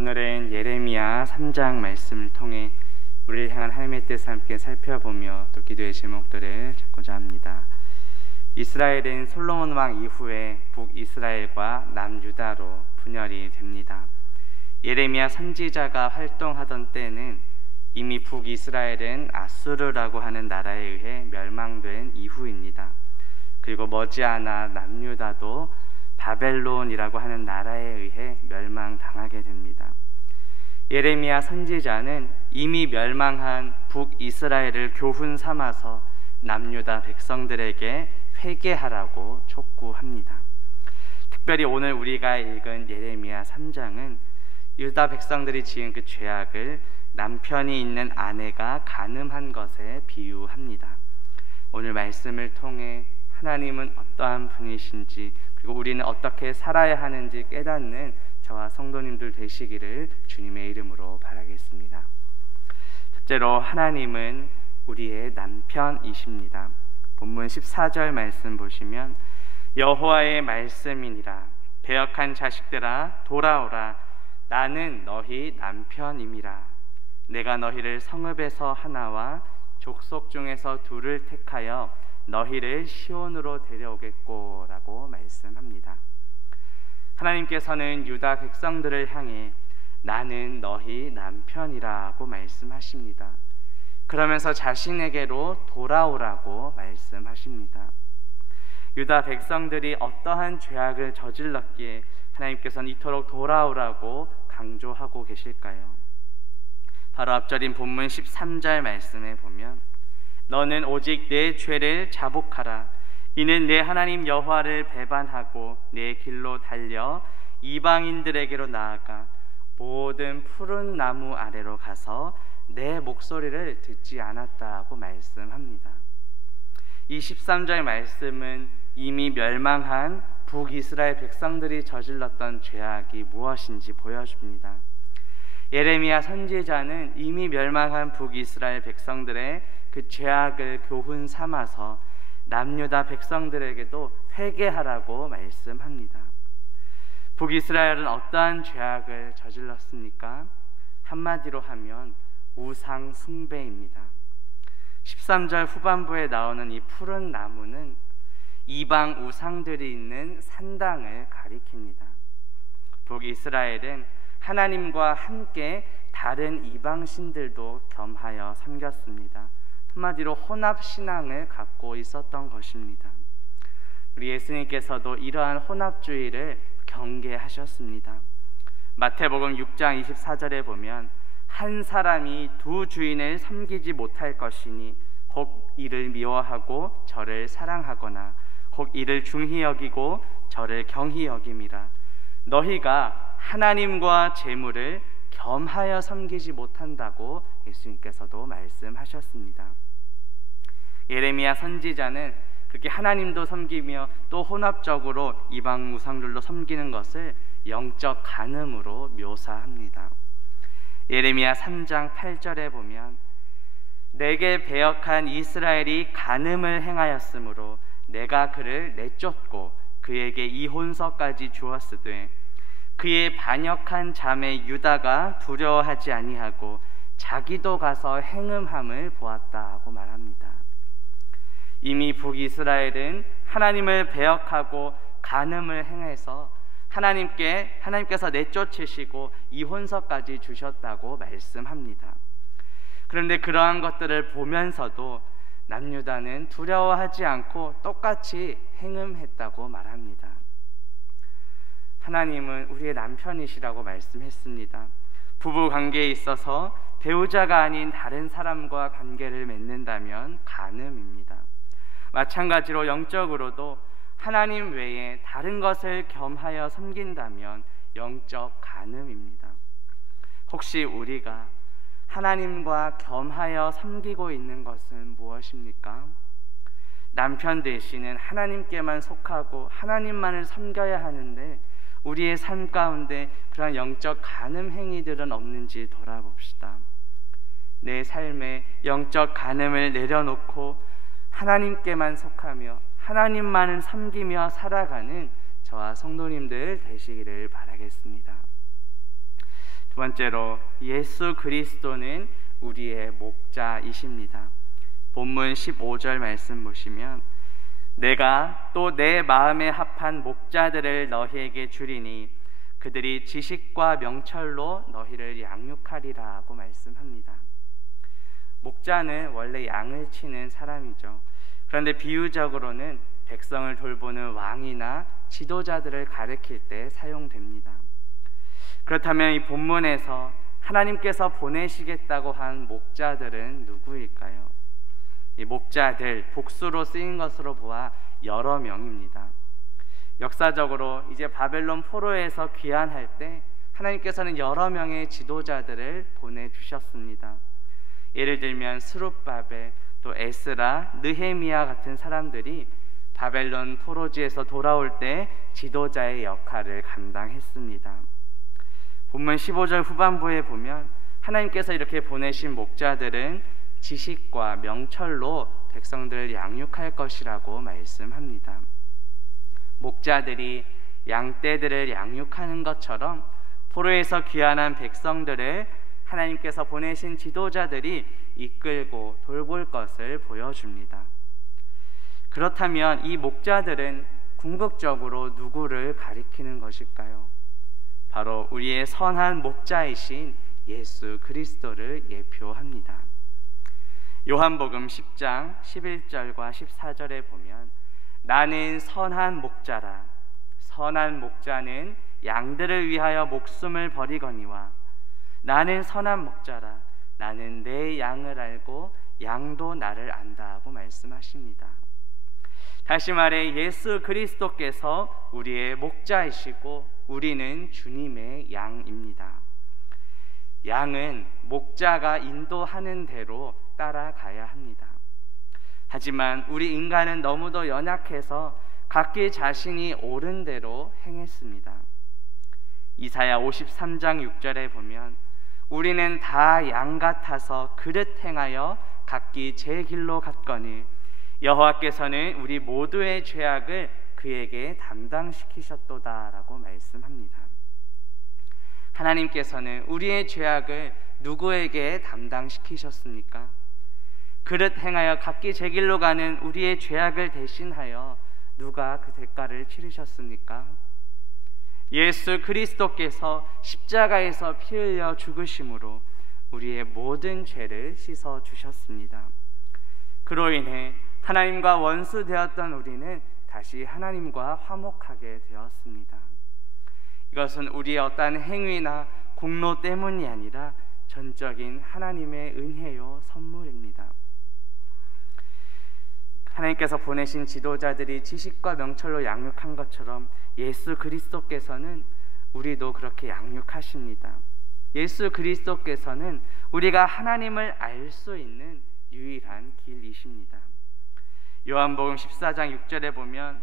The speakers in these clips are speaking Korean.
오늘은 예레미야 3장 말씀을 통해 우리를 향한 하나님의 뜻을 함께 살펴보며 또 기도의 제목들을 찾고자 합니다. 이스라엘은 솔로몬 왕 이후에 북이스라엘과 남유다로 분열이 됩니다. 예레미야 선지자가 활동하던 때는 이미 북이스라엘은 아수르라고 하는 나라에 의해 멸망된 이후입니다. 그리고 머지않아 남유다도 바벨론이라고 하는 나라에 의해 멸망당하게 됩니다. 예레미야 선지자는 이미 멸망한 북이스라엘을 교훈 삼아서 남유다 백성들에게 회개하라고 촉구합니다. 특별히 오늘 우리가 읽은 예레미야 3장은 유다 백성들이 지은 그 죄악을 남편이 있는 아내가 간음한 것에 비유합니다. 오늘 말씀을 통해 하나님은 어떠한 분이신지, 그리고 우리는 어떻게 살아야 하는지 깨닫는 저와 성도님들 되시기를 주님의 이름으로 바라겠습니다. 첫째로 하나님은 우리의 남편이십니다. 본문 14절 말씀 보시면 여호와의 말씀이니라 배역한 자식들아 돌아오라 나는 너희 남편임이라 내가 너희를 성읍에서 하나와 족속 중에서 둘을 택하여 너희를 시온으로 데려오겠고 라고 말씀합니다. 하나님께서는 유다 백성들을 향해 나는 너희 남편이라고 말씀하십니다. 그러면서 자신에게로 돌아오라고 말씀하십니다. 유다 백성들이 어떠한 죄악을 저질렀기에 하나님께서는 이토록 돌아오라고 강조하고 계실까요? 바로 앞절인 본문 13절 말씀에 보면 너는 오직 내 죄를 자복하라 이는 내 하나님 여호와를 배반하고 내 길로 달려 이방인들에게로 나아가 모든 푸른 나무 아래로 가서 내 목소리를 듣지 않았다고 말씀합니다. 이 13절 말씀은 이미 멸망한 북이스라엘 백성들이 저질렀던 죄악이 무엇인지 보여줍니다. 예레미야 선지자는 이미 멸망한 북이스라엘 백성들의 그 죄악을 교훈 삼아서 남유다 백성들에게도 회개하라고 말씀합니다. 북이스라엘은 어떠한 죄악을 저질렀습니까? 한마디로 하면 우상 숭배입니다. 13절 후반부에 나오는 이 푸른 나무는 이방 우상들이 있는 산당을 가리킵니다. 북이스라엘은 하나님과 함께 다른 이방신들도 겸하여 섬겼습니다. 한마디로 혼합신앙을 갖고 있었던 것입니다. 우리 예수님께서도 이러한 혼합주의를 경계하셨습니다. 마태복음 6장 24절에 보면 한 사람이 두 주인을 섬기지 못할 것이니 혹 이를 미워하고 저를 사랑하거나 혹 이를 중히 여기고 저를 경히 여김이라. 너희가 하나님과 재물을 겸하여 섬기지 못한다고 예수님께서도 말씀하셨습니다. 예레미야 선지자는 그렇게 하나님도 섬기며 또 혼합적으로 이방 우상들도 섬기는 것을 영적 간음으로 묘사합니다. 예레미야 3장 8절에 보면 내게 배역한 이스라엘이 간음을 행하였으므로 내가 그를 내쫓고 그에게 이혼서까지 주었으되 그의 반역한 자매 유다가 두려워하지 아니하고 자기도 가서 행음함을 보았다고 말합니다. 이미 북이스라엘은 하나님을 배역하고 간음을 행해서 하나님께서 내쫓으시고 이혼서까지 주셨다고 말씀합니다. 그런데 그러한 것들을 보면서도 남유다는 두려워하지 않고 똑같이 행음했다고 말합니다. 하나님은 우리의 남편이시라고 말씀했습니다. 부부 관계에 있어서 배우자가 아닌 다른 사람과 관계를 맺는다면 간음입니다. 마찬가지로 영적으로도 하나님 외에 다른 것을 겸하여 섬긴다면 영적 간음입니다. 혹시 우리가 하나님과 겸하여 섬기고 있는 것은 무엇입니까? 남편 되시는 하나님께만 속하고 하나님만을 섬겨야 하는데 우리의 삶 가운데 그러한 영적 간음 행위들은 없는지 돌아봅시다. 내 삶에 영적 간음을 내려놓고 하나님께만 속하며 하나님만을 섬기며 살아가는 저와 성도님들 되시기를 바라겠습니다. 두 번째로 예수 그리스도는 우리의 목자이십니다. 본문 15절 말씀 보시면 내가 또 내 마음에 합한 목자들을 너희에게 주리니 그들이 지식과 명철로 너희를 양육하리라 하고 말씀합니다. 목자는 원래 양을 치는 사람이죠. 그런데 비유적으로는 백성을 돌보는 왕이나 지도자들을 가리킬 때 사용됩니다. 그렇다면 이 본문에서 하나님께서 보내시겠다고 한 목자들은 누구일까요? 이 목자들, 복수로 쓰인 것으로 보아 여러 명입니다. 역사적으로 이제 바벨론 포로에서 귀환할 때 하나님께서는 여러 명의 지도자들을 보내주셨습니다. 예를 들면 스룹바벨, 또 에스라, 느헤미야 같은 사람들이 바벨론 포로지에서 돌아올 때 지도자의 역할을 감당했습니다. 본문 15절 후반부에 보면 하나님께서 이렇게 보내신 목자들은 지식과 명철로 백성들을 양육할 것이라고 말씀합니다. 목자들이 양떼들을 양육하는 것처럼 포로에서 귀환한 백성들을 하나님께서 보내신 지도자들이 이끌고 돌볼 것을 보여줍니다. 그렇다면 이 목자들은 궁극적으로 누구를 가리키는 것일까요? 바로 우리의 선한 목자이신 예수 그리스도를 예표합니다. 요한복음 10장 11절과 14절에 보면 나는 선한 목자라. 선한 목자는 양들을 위하여 목숨을 버리거니와 나는 선한 목자라. 나는 내 양을 알고 양도 나를 안다 하고 말씀하십니다. 다시 말해 예수 그리스도께서 우리의 목자이시고 우리는 주님의 양입니다. 양은 목자가 인도하는 대로 따라가야 합니다. 하지만 우리 인간은 너무도 연약해서 각기 자신이 옳은 대로 행했습니다. 이사야 53장 6절에 보면 우리는 다 양 같아서 그릇 행하여 각기 제 길로 갔거늘 여호와께서는 우리 모두의 죄악을 그에게 담당시키셨도다 라고 말씀합니다. 하나님께서는 우리의 죄악을 누구에게 담당시키셨습니까? 그릇 행하여 각기 제 길로 가는 우리의 죄악을 대신하여 누가 그 대가를 치르셨습니까? 예수 그리스도께서 십자가에서 피 흘려 죽으심으로 우리의 모든 죄를 씻어 주셨습니다. 그로 인해 하나님과 원수 되었던 우리는 다시 하나님과 화목하게 되었습니다. 이것은 우리의 어떠한 행위나 공로 때문이 아니라 전적인 하나님의 은혜요 선물입니다. 하나님께서 보내신 지도자들이 지식과 명철로 양육한 것처럼 예수 그리스도께서는 우리도 그렇게 양육하십니다. 예수 그리스도께서는 우리가 하나님을 알 수 있는 유일한 길이십니다. 요한복음 14장 6절에 보면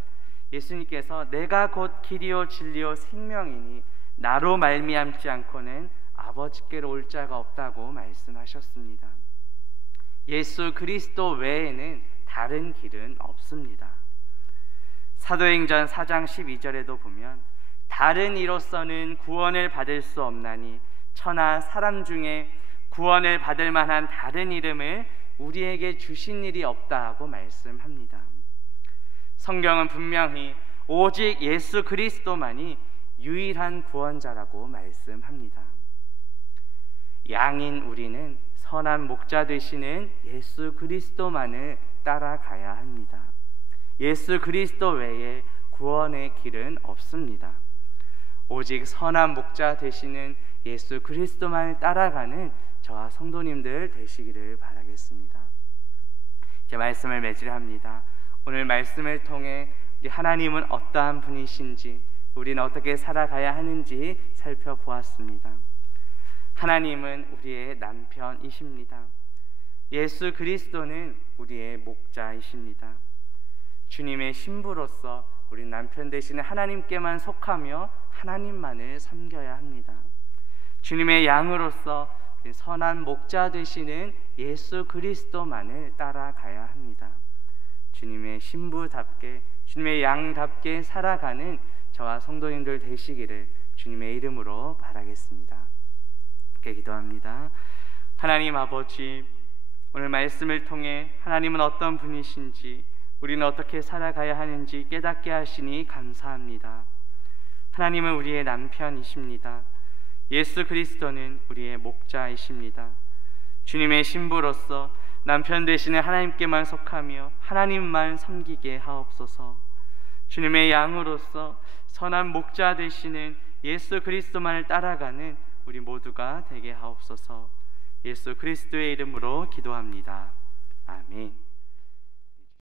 예수님께서 내가 곧 길이요 진리요 생명이니 나로 말미암지 않고는 아버지께로 올 자가 없다고 말씀하셨습니다. 예수 그리스도 외에는 다른 길은 없습니다. 사도행전 4장 12절에도 보면 다른 이로서는 구원을 받을 수 없나니 천하 사람 중에 구원을 받을 만한 다른 이름을 우리에게 주신 일이 없다 하고 말씀합니다. 성경은 분명히 오직 예수 그리스도만이 유일한 구원자라고 말씀합니다. 양인 우리는 선한 목자 되시는 예수 그리스도만을 따라가야 합니다. 예수 그리스도 외에 구원의 길은 없습니다. 오직 선한 목자 되시는 예수 그리스도만을 따라가는 저와 성도님들 되시기를 바라겠습니다. 이제 말씀을 맺으합니다. 오늘 말씀을 통해 우리 하나님은 어떠한 분이신지, 우리는 어떻게 살아가야 하는지 살펴보았습니다. 하나님은 우리의 남편이십니다. 예수 그리스도는 우리의 목자이십니다. 주님의 신부로서 우리 남편 되시는 하나님께만 속하며 하나님만을 섬겨야 합니다. 주님의 양으로서 우리 선한 목자 되시는 예수 그리스도만을 따라가야 합니다. 주님의 신부답게, 주님의 양답게 살아가는 저와 성도님들 되시기를 주님의 이름으로 바라겠습니다. 함께 기도합니다. 하나님 아버지, 오늘 말씀을 통해 하나님은 어떤 분이신지, 우리는 어떻게 살아가야 하는지 깨닫게 하시니 감사합니다. 하나님은 우리의 남편이십니다. 예수 그리스도는 우리의 목자이십니다. 주님의 신부로서 남편 되시는 하나님께만 속하며 하나님만 섬기게 하옵소서. 주님의 양으로서 선한 목자 되시는 예수 그리스도만을 따라가는 우리 모두가 되게 하옵소서. 예수 그리스도의 이름으로 기도합니다. 아멘.